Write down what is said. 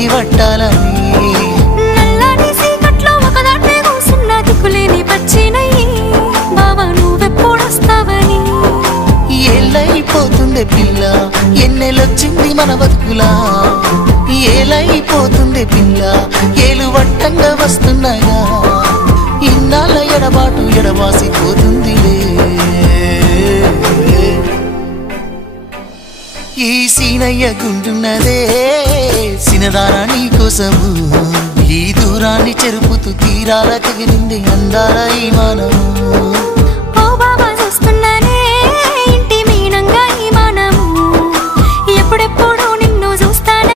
చెయ్యి పట్టాలని నల్లని సీకట్లో ఒకదాన్నే కూసున్న దిక్కులేని పచ్చినయ్యి బావా నువ్వెప్పుడొస్తావని ఏళ్ళైపోతుందే పిల్ల ఎన్నెలొచ్చింది మన బతుకులా ఏలైపోతుందే పిల్ల ఏలు వట్టంగా వస్తున్నాగా ఇన్నాళ్ళ ఎడబాటు ఎడవాసిపోతుందిలే ఈ సీనయ్య గుంటున్నదే సినదారా నీ కోసము ఈ దూరాన్ని చెరుపుతూ తీరాల తెగిరింది అందాల ఈ మానము ఓ బాబా చూస్తున్నానే ఇంటి మీనంగా ఈ మానము ఎప్పుడెప్పుడు